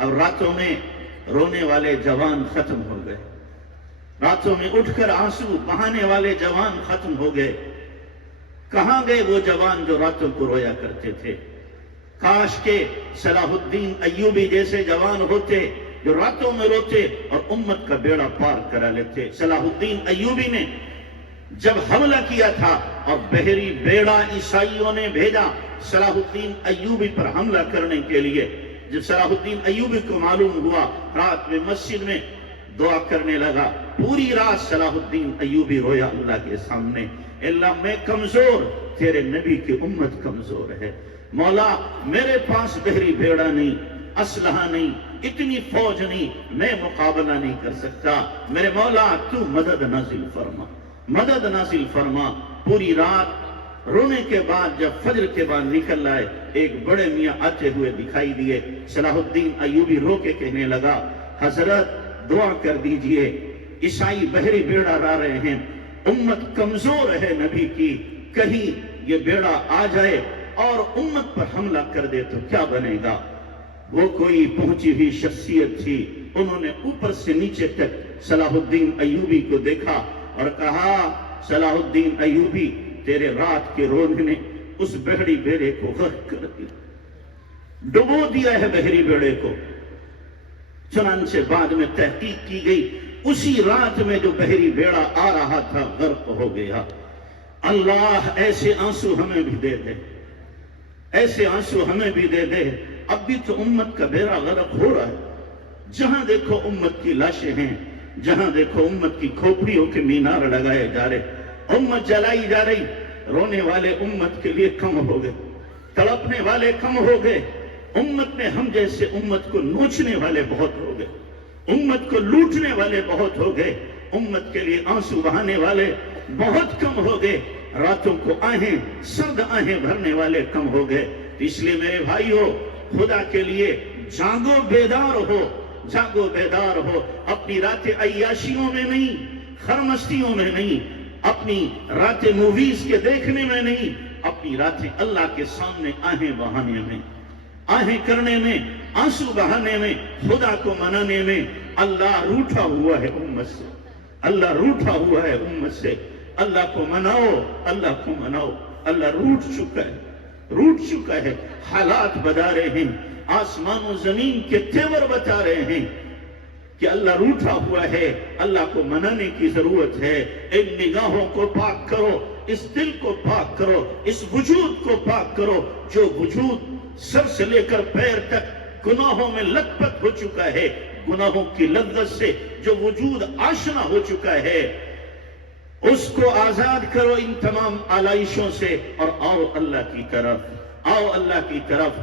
اب راتوں میں رونے والے جوان ختم ہو گئے، راتوں میں اٹھ کر آنسو بہانے والے جوان ختم ہو گئے۔ کہاں گئے وہ جوان جو راتوں کو رویا کرتے تھے؟ کاش کے صلاح الدین ایوبی جیسے جوان ہوتے جو راتوں میں روتے اور امت کا بیڑا پار کرا لیتے۔ صلاح الدین ایوبی نے جب حملہ کیا تھا اور بحری بیڑا عیسائیوں نے بھیجا صلاح الدین ایوبی پر حملہ کرنے کے لیے، جب صلاح الدین ایوبی کو معلوم ہوا، رات میں مسجد میں دعا کرنے لگا۔ پوری رات صلاح الدین ایوبی رویا اللہ کے سامنے، اللہ میں کمزور، تیرے نبی کی امت کمزور ہے، مولا میرے پاس بحری بیڑا نہیں، اسلحہ نہیں، اتنی فوج نہیں، میں مقابلہ نہیں کر سکتا، میرے مولا تو مدد نازل فرما، مدد نازل فرما۔ پوری رات رونے کے بعد جب فجر کے بعد نکل آئے، ایک بڑے میاں آتے ہوئے دکھائی دیے۔ صلاح الدین ایوبی رو کے کہنے لگا، حضرت دعا کر دیجئے، عیسائی بحری بیڑا لا رہے ہیں، امت کمزور ہے نبی کی، کہیں یہ بیڑا آ جائے اور امت پر حملہ کر دے تو کیا بنے گا؟ وہ کوئی پہنچی ہوئی شخصیت تھی، انہوں نے اوپر سے نیچے تک صلاح الدین ایوبی کو دیکھا اور کہا، صلاح الدین ایوبی تیرے رات کے رونے نے اس بحری بیڑے کو غرق کر دیا، ڈبو دیا ہے بحری بیڑے کو۔ چنانچہ بعد میں تحقیق کی گئی، اسی رات میں جو بحری بیڑا آ رہا تھا غرق ہو گیا۔ اللہ ایسے آنسو ہمیں بھی دے دے، ایسے آنسو ہمیں بھی دے دے۔ اب بھی تو امت کا بیڑا غرق ہو رہا ہے، جہاں دیکھو امت کی لاشیں ہیں، جہاں دیکھو امت کی کھوپڑیوں کے مینار لگائے جا رہے، امت جلائی جا رہی۔ رونے والے امت کے لیے کم ہو گئے، تڑپنے والے کم ہو گئے، امت میں ہم جیسے امت کو نوچنے والے بہت ہو گئے، امت کو لوٹنے والے بہت ہو گئے، امت کے لیے آنسو بہانے والے بہت کم ہو گئے، راتوں کو آہیں سرد آہیں بھرنے والے کم ہو گئے۔ اس لیے میرے بھائیو، خدا کے لیے جاگو بیدار ہو، جاگو بیدار ہو، اپنی راتیں عیاشیوں میں نہیں، خرمستیوں میں نہیں، اپنی راتیں موویز کے دیکھنے میں نہیں، اپنی راتیں اللہ کے سامنے آہیں بہانے میں، آہیں کرنے میں، آنسو بہانے میں، خدا کو منانے میں۔ اللہ روٹھا ہوا ہے امت سے، اللہ روٹھا ہوا ہے امت سے، اللہ کو مناؤ، اللہ کو مناؤ۔ اللہ روٹ چکا ہے، روٹ چکا ہے، حالات بتا رہے ہیں، آسمان و زمین کے تیور بتا رہے ہیں کہ اللہ روٹھا ہوا ہے، اللہ کو منانے کی ضرورت ہے۔ ان نگاہوں کو پاک کرو، اس دل کو پاک کرو، اس وجود کو پاک کرو جو وجود سر سے لے کر پیر تک گناہوں میں لت پت ہو چکا ہے، گناہوں کی لذت سے جو وجود آشنا ہو چکا ہے، اس کو آزاد کرو ان تمام آلائشوں سے اور آؤ اللہ کی طرف، آؤ اللہ کی طرف۔